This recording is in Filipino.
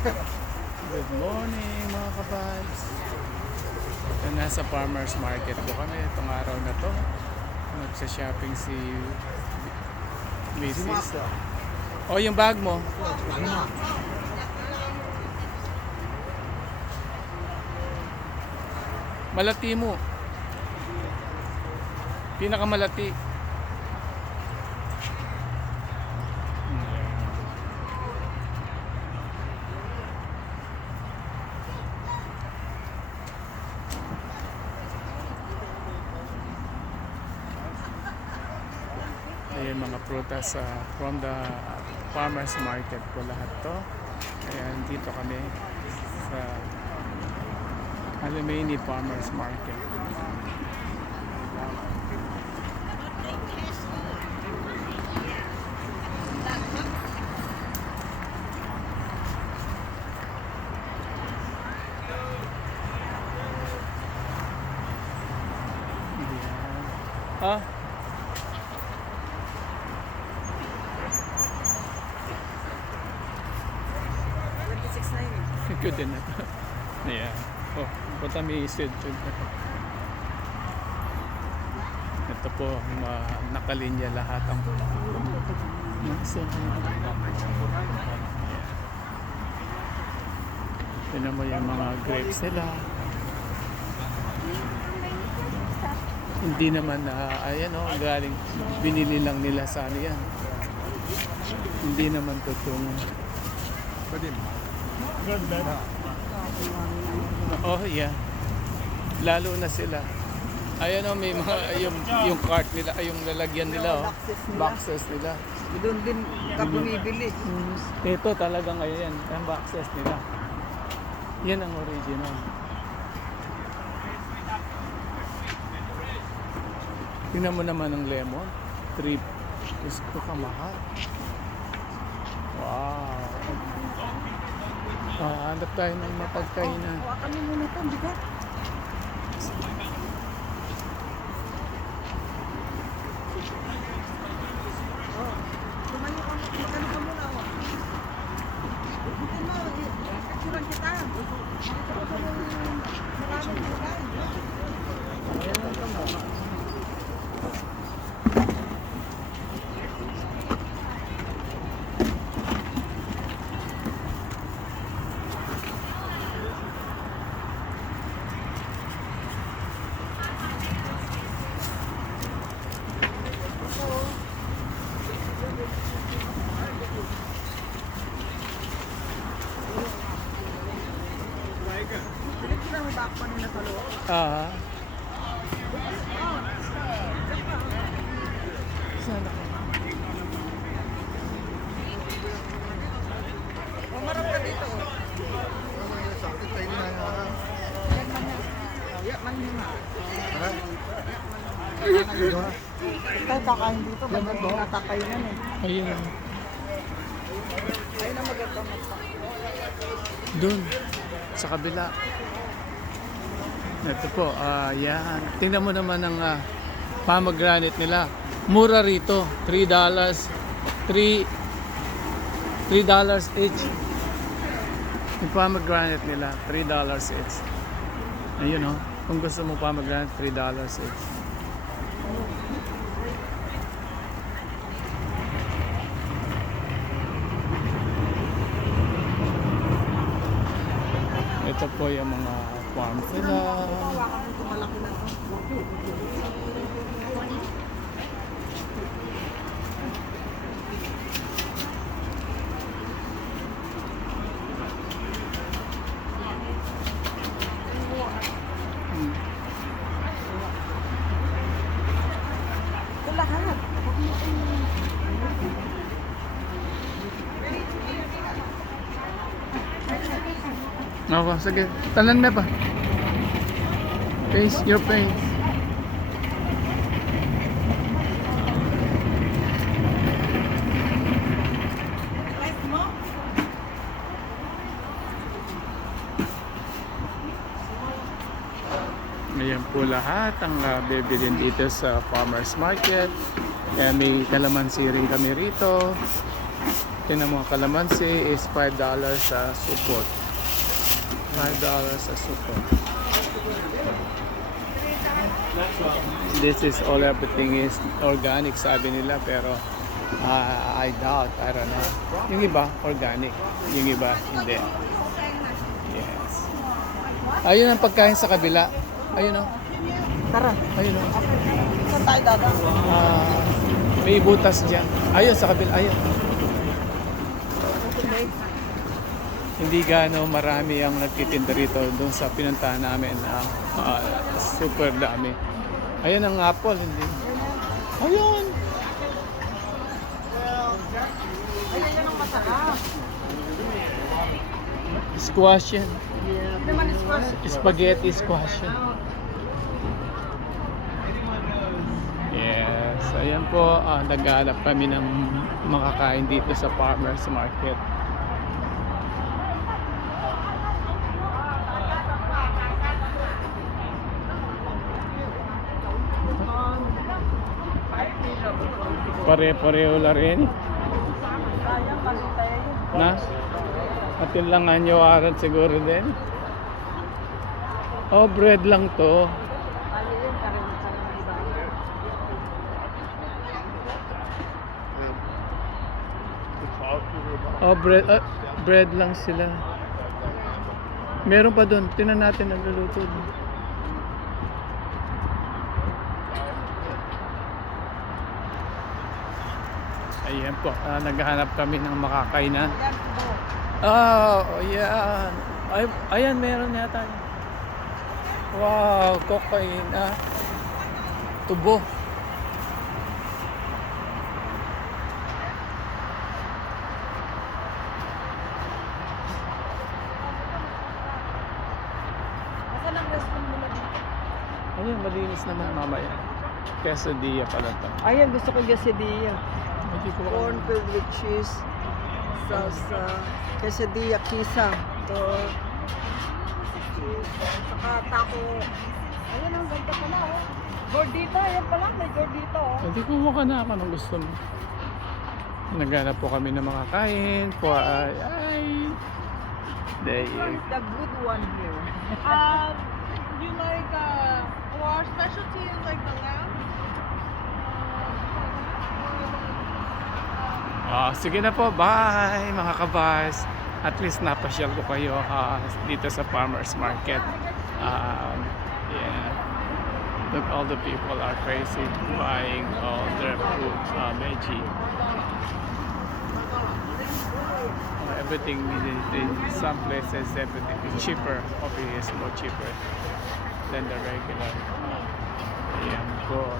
Good morning mga kabads. Nasa farmers market po kami itong araw na to. Nagsa-shopping si Mrs. O yung bag mo. Malati mo. Pinakamalati. Ayan mga prutas from the farmers market po lahat to. Ayan dito kami sa Alemany Farmers Market. Ah? Good din na. Ayan. Oh, punta may seed. Ito po, nakalinya lahat ang tignan mo yung mga grapes nila. Hindi naman ayan o, galing, binili lang nila sa ano yan. Hindi naman totoong oh yeah. Lalo na sila. Ayan o, may mga yung cart nila, yung lalagyan nila oh. Boxes nila. Doon din ka bumibili. Ito talagang ayan, ang boxes nila. Yan ang original. Tingnan mo naman ang lemon. Trip. Gusto ka mahal. Wow. Hanap tayo ng mapagkainan. Hawakan mo muna ito, bigat. Tumayo ka, magkano ka muna. Hindi mo, picturean kita. Maraming kulay. Ayan ka mo. Picturean mo ba ako kanina sa loob? Sana ka. Umarap ka dito. Yan man yun. Tayo kakain dito. Magandang nakakainan eh. Ayun. Ayun ang magandang Doon. Sa kabila. Ito po. Yan. Tingnan mo naman ang pomegranate nila. Mura rito. $3. $3 each. Yung pomegranate nila. $3 each. Ayun o. Kung gusto mo pomegranate, $3 each. Ito po yung mga farms nila. hawakan mo malaki na to. Ito lahat. Ako, sige. Tanan na pa. Face your face. Ayan po lahat ang bibilin dito sa farmers market. Kaya may kalamansi rin kami rito. Tingnan mo, kalamansi is $5 sa support. $5 sa support. This is all, everything is organic sabi nila, pero I doubt, I don't know. Yung iba organic, yung iba hindi. Yes. Ayun ang pagkain sa kabila. Ayun o. Tara. Ayun o. Saan tayo dadaan? May butas dyan. Ayun sa kabila. Ayun. Hindi gaano marami ang nagtitinda rito doon sa pinuntahan namin. Super dami. Ayun ang apple. Hindi. Ayun. Ayun yan ang masarap. Squash yan. Hindi naman squash. Spaghetti squash yan. Yes. Ayan po. Naghahanap kami ng makakain dito sa farmers market. Pare-pareho la rin. Sayang kasi tayo. Na? At yun lang ang nyawaran siguro din. Oh, bread lang to. Mali yun, karoon sa ng iba. Oh, bread lang sila. Meron pa doon. Tingnan natin nagluluto. Ayan po. Naghahanap kami ng makakainan. Yan po. Oh, ayan. Ay, ayan, meron yata. Wow, cocaine. Tubo. Asan ang restaurant mo na dito? Ayun, malinis naman mamaya. Quesadilla pala to. Ayan, gusto ko quesadilla. Hindi ko Corn filled with cheese, salsa, quesadilla, kisa, to cheese, saka taco. Ayan ang ganda pala, oh. Gordita, ayan pala, may gordita, oh. Hindi ko mukha na ako ng gusto mo. Naghanap po kami ng mga kain. Po ay. There Which you. one is the good one here? You like our specialty is like the lamb. Sige na po, bye mga kabars. At least napasyal ko kayo dito sa farmers market. Yeah. Look, all the people are crazy buying all their food, veggie. Everything in some places, everything is cheaper. Coffee is more cheaper than the regular. Ayan po.